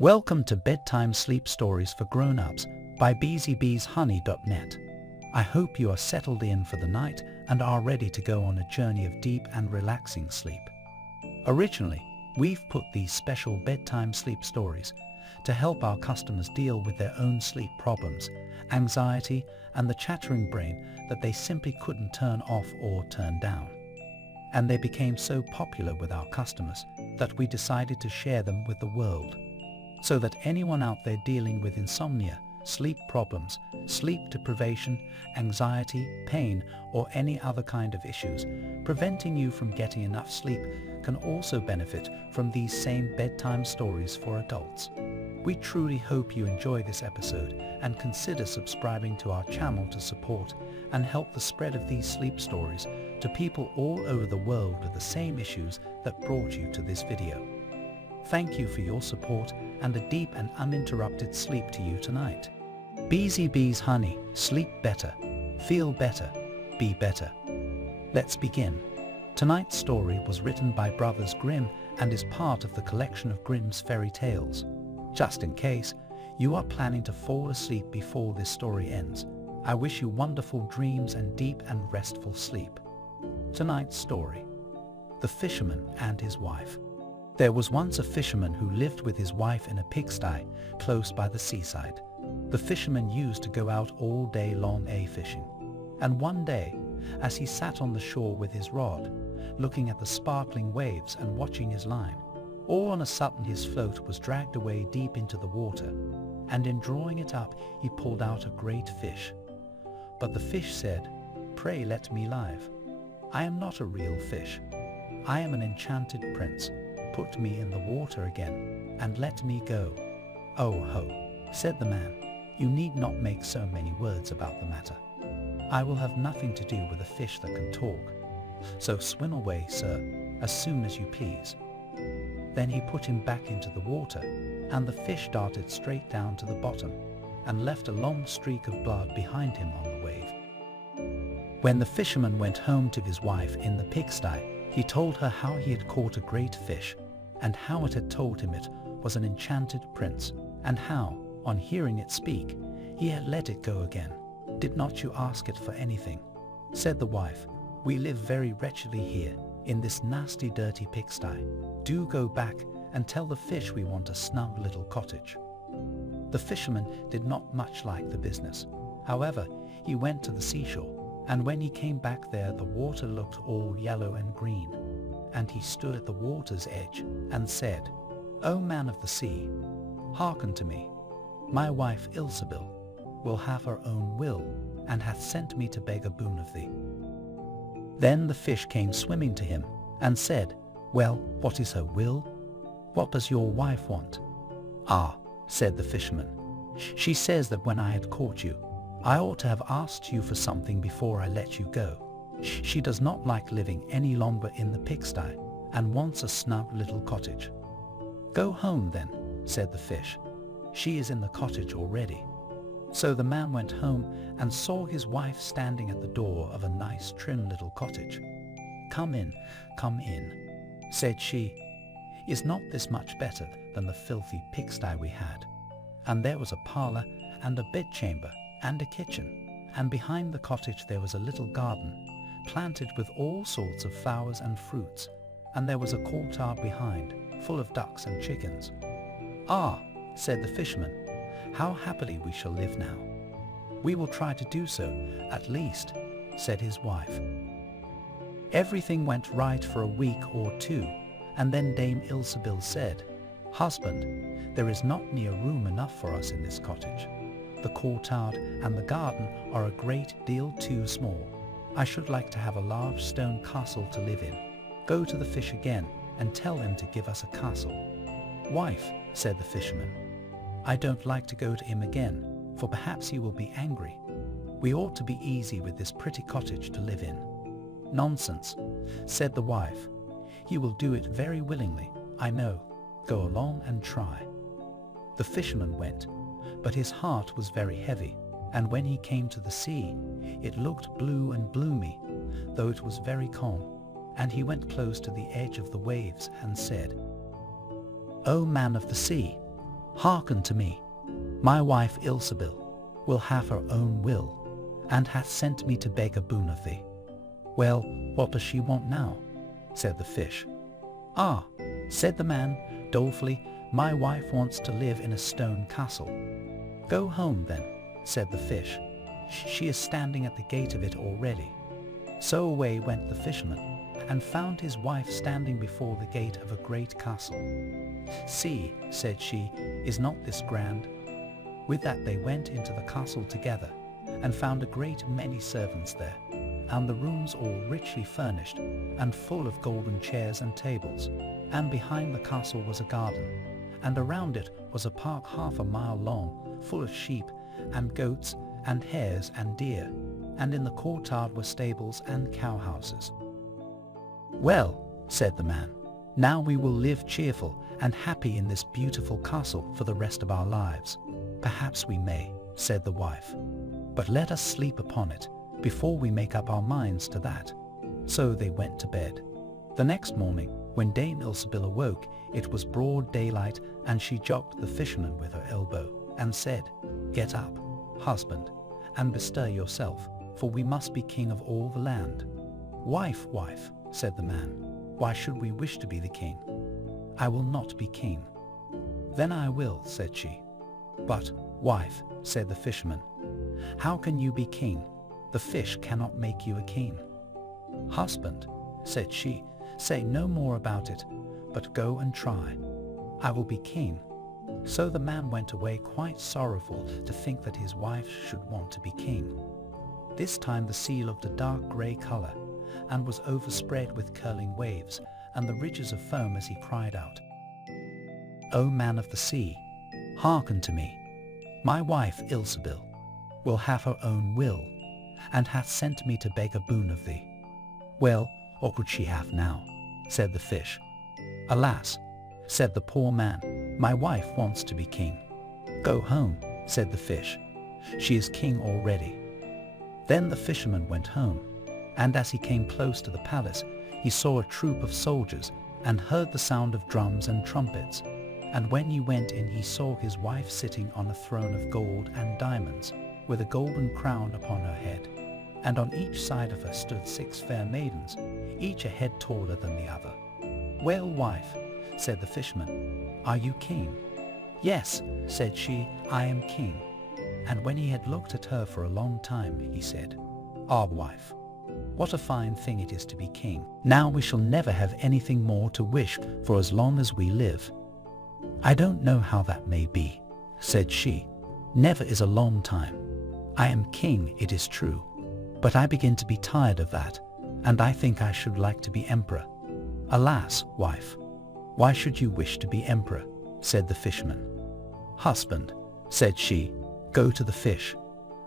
Welcome to Bedtime Sleep Stories for Grown-Ups by Beezy Beez Honey.net. I hope you are settled in for the night and are ready to go on a journey of deep and relaxing sleep. Originally, we've put these special bedtime sleep stories to help our customers deal with their own sleep problems, anxiety, and the chattering brain that they simply couldn't turn off or turn down. And they became so popular with our customers that we decided to share them with the world, so that anyone out there dealing with insomnia, sleep problems, sleep deprivation, anxiety, pain, or any other kind of issues preventing you from getting enough sleep can also benefit from these same bedtime stories for adults. We truly hope you enjoy this episode and consider subscribing to our channel to support and help the spread of these sleep stories to people all over the world with the same issues that brought you to this video. Thank you for your support and a deep and uninterrupted sleep to you tonight. Beezy Beez Honey, sleep better, feel better, be better. Let's begin. Tonight's story was written by Brothers Grimm and is part of the collection of Grimm's fairy tales. Just in case you are planning to fall asleep before this story ends, I wish you wonderful dreams and deep and restful sleep. Tonight's story: The Fisherman and His Wife. There was once a fisherman who lived with his wife in a pigsty close by the seaside. The fisherman used to go out all day long fishing. And one day, as he sat on the shore with his rod, looking at the sparkling waves and watching his line, all on a sudden his float was dragged away deep into the water, and in drawing it up he pulled out a great fish. But the fish said, "Pray let me live. I am not a real fish. I am an enchanted prince. Put me in the water again, and let me go." "Oh ho," said the man, "you need not make so many words about the matter. I will have nothing to do with a fish that can talk. So swim away, sir, as soon as you please." Then he put him back into the water, and the fish darted straight down to the bottom, and left a long streak of blood behind him on the wave. When the fisherman went home to his wife in the pigsty, he told her how he had caught a great fish, and how it had told him it was an enchanted prince, and how, on hearing it speak, he had let it go again. "Did not you ask it for anything?" said the wife. "We live very wretchedly here, in this nasty dirty pigsty. Do go back and tell the fish we want a snug little cottage." The fisherman did not much like the business. However, he went to the seashore, and when he came back there the water looked all yellow and green, and he stood at the water's edge and said, "O man of the sea, hearken to me. My wife Ilsebil will have her own will, and hath sent me to beg a boon of thee." Then the fish came swimming to him and said, "Well, what is her will? What does your wife want?" "Ah," said the fisherman, "she says that when I had caught you, I ought to have asked you for something before I let you go. She does not like living any longer in the pigsty, and wants a snug little cottage." "Go home then," said the fish. "She is in the cottage already." So the man went home and saw his wife standing at the door of a nice trim little cottage. Come in," said she. "Is not this much better than the filthy pigsty we had?" And there was a parlour and a bedchamber and a kitchen, and behind the cottage there was a little garden, planted with all sorts of flowers and fruits, and there was a courtyard behind, full of ducks and chickens. "Ah," said the fisherman, "how happily we shall live now." "We will try to do so, at least," said his wife. Everything went right for a week or two, and then Dame Ilsebil said, "Husband, there is not near room enough for us in this cottage. The courtyard and the garden are a great deal too small. I should like to have a large stone castle to live in. Go to the fish again and tell him to give us a castle." "Wife," said the fisherman, "I don't like to go to him again, for perhaps he will be angry. We ought to be easy with this pretty cottage to live in." "Nonsense," said the wife. "He will do it very willingly, I know. Go along and try." The fisherman went, but his heart was very heavy, and when he came to the sea, it looked blue and gloomy, though it was very calm, and he went close to the edge of the waves and said, "O man of the sea, Hearken to me. My wife Ilsebil will have her own will, and hath sent me to beg a boon of thee. Well, what does she want now? Said the fish. Ah, said the man dolefully, my wife wants to live in a stone castle. Go home then, said the fish. She is standing at the gate of it already. So away went the fisherman, and found his wife standing before the gate of a great castle. See, said she, is not this grand? With that they went into the castle together, and found a great many servants there, and the rooms all richly furnished, and full of golden chairs and tables. And behind the castle was a garden, and around it was a park half a mile long, full of sheep, and goats, and hares, and deer, and in the courtyard were stables and cowhouses. Well, said the man, now we will live cheerful and happy in this beautiful castle for the rest of our lives. Perhaps we may, said the wife, but let us sleep upon it before we make up our minds to that. So they went to bed. The next morning, when Dame Ilsebil awoke, it was broad daylight, and she jogged the fisherman with her elbow, and said, Get up, husband, and bestir yourself, for we must be king of all the land. Wife, wife, said the man, why should we wish to be the king? I will not be king. Then I will, said she. But, wife, said the fisherman, how can you be king? The fish cannot make you a king. Husband, said she, say no more about it, but go and try. I will be king. So the man went away quite sorrowful to think that his wife should want to be king. This time the sea looked a dark grey colour, and was overspread with curling waves, and the ridges of foam as he cried out, O man of the sea, hearken to me. My wife Ilsebil will have her own will, and hath sent me to beg a boon of thee. Well, what would she have now? Said the fish. Alas, said the poor man, my wife wants to be king. Go home, said the fish. She is king already. Then the fisherman went home, and as he came close to the palace, he saw a troop of soldiers, and heard the sound of drums and trumpets. And when he went in, he saw his wife sitting on a throne of gold and diamonds, with a golden crown upon her head. And on each side of her stood 6 fair maidens, each a head taller than the other. Well, wife, said the fisherman, are you king? Yes, said she, I am king. And when he had looked at her for a long time, he said, Ah, wife, what a fine thing it is to be king. Now we shall never have anything more to wish for as long as we live. I don't know how that may be, said she. Never is a long time. I am king, it is true, but I begin to be tired of that, and I think I should like to be emperor. Alas, wife, why should you wish to be emperor? Said the fisherman. Husband, said she, go to the fish.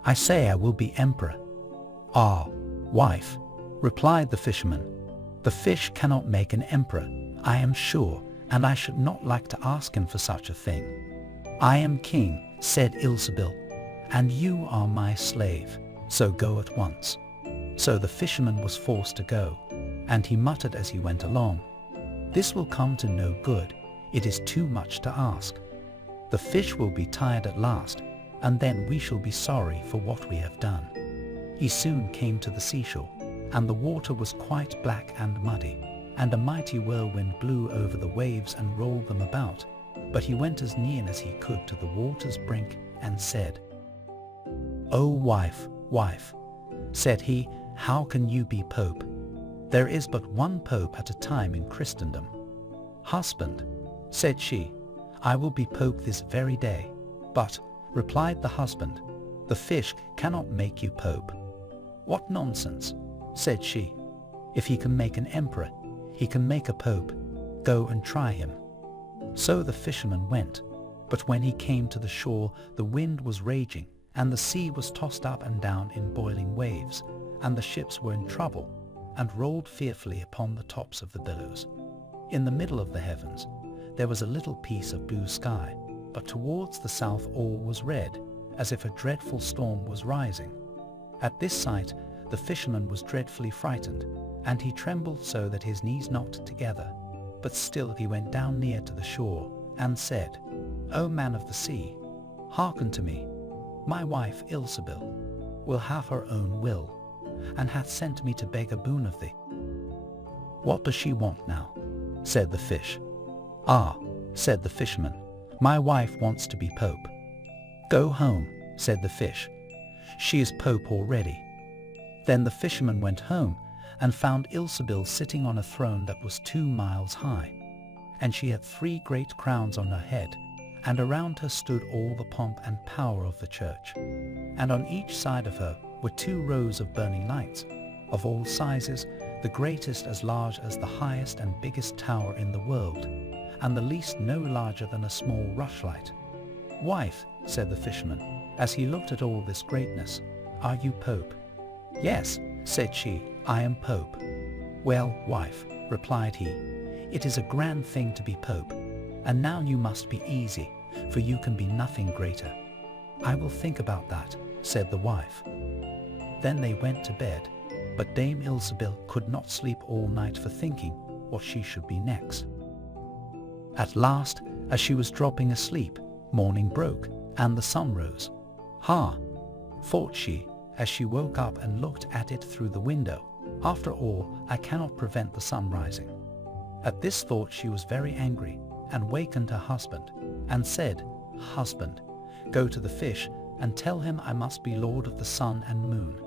I say I will be emperor. Ah, wife, replied the fisherman, the fish cannot make an emperor, I am sure, and I should not like to ask him for such a thing. I am king, said Ilsebil, and you are my slave, so go at once. So the fisherman was forced to go, and he muttered as he went along, This will come to no good, it is too much to ask. The fish will be tired at last, and then we shall be sorry for what we have done. He soon came to the seashore, and the water was quite black and muddy, and a mighty whirlwind blew over the waves and rolled them about. But he went as near as he could to the water's brink, and said, O wife, wife, said he, how can you be pope? There is but one pope at a time in Christendom. Husband, said she, I will be pope this very day. But, replied the husband, the fish cannot make you pope. What nonsense, said she. If he can make an emperor, he can make a pope. Go and try him. So the fisherman went, but when he came to the shore, the wind was raging, and the sea was tossed up and down in boiling waves, and the ships were in trouble, and rolled fearfully upon the tops of the billows. In the middle of the heavens, there was a little piece of blue sky, but towards the south all was red, as if a dreadful storm was rising. At this sight, the fisherman was dreadfully frightened, and he trembled so that his knees knocked together. But still he went down near to the shore, and said, O man of the sea, hearken to me. My wife Ilsebil will have her own will, and hath sent me to beg a boon of thee. What does she want now? Said the fish. Ah, said the fisherman, my wife wants to be pope. Go home, said the fish. She is pope already. Then the fisherman went home and found Ilsebil sitting on a throne that was 2 miles high, and she had 3 great crowns on her head, and around her stood all the pomp and power of the church. And on each side of her were 2 rows of burning lights, of all sizes, the greatest as large as the highest and biggest tower in the world, and the least no larger than a small rushlight. Wife, said the fisherman, as he looked at all this greatness, are you pope? Yes, said she, I am pope. Well, wife, replied he, it is a grand thing to be pope, and now you must be easy, for you can be nothing greater. I will think about that, said the wife. Then they went to bed, but Dame Ilsebil could not sleep all night for thinking what she should be next. At last, as she was dropping asleep, morning broke, and the sun rose. Ha! thought she, as she woke up and looked at it through the window. After all, I cannot prevent the sun rising. At this thought she was very angry, and wakened her husband, and said, Husband, go to the fish, and tell him I must be lord of the sun and moon.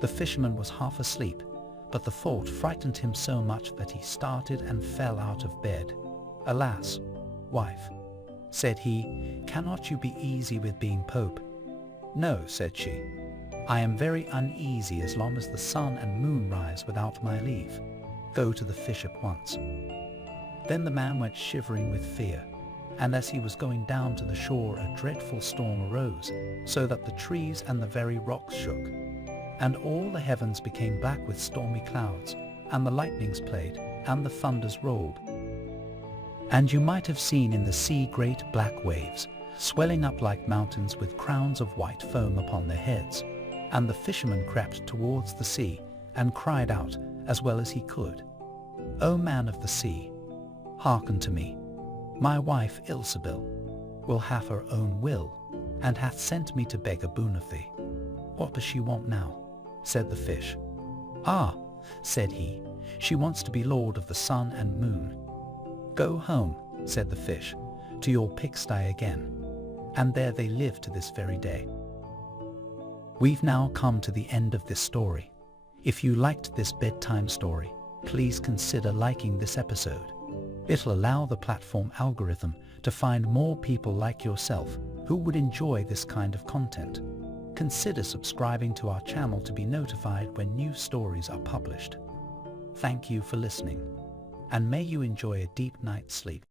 The fisherman was half asleep, but the thought frightened him so much that he started and fell out of bed. Alas, wife, said he, cannot you be easy with being pope? No, said she. I am very uneasy as long as the sun and moon rise without my leave. Go to the fish at once. Then the man went shivering with fear, and as he was going down to the shore a dreadful storm arose, so that the trees and the very rocks shook, and all the heavens became black with stormy clouds, and the lightnings played, and the thunders rolled. And you might have seen in the sea great black waves, swelling up like mountains with crowns of white foam upon their heads. And the fisherman crept towards the sea, and cried out as well as he could, O man of the sea, hearken to me. My wife Ilsebil will have her own will, and hath sent me to beg a boon of thee. What does she want now? Said the fish. Ah, said he, she wants to be lord of the sun and moon. Go home, said the fish, to your pigsty again, and there they live to this very day. We've now come to the end of this story. If you liked this bedtime story, please consider liking this episode. It'll allow the platform algorithm to find more people like yourself who would enjoy this kind of content. Consider subscribing to our channel to be notified when new stories are published. Thank you for listening, and may you enjoy a deep night's sleep.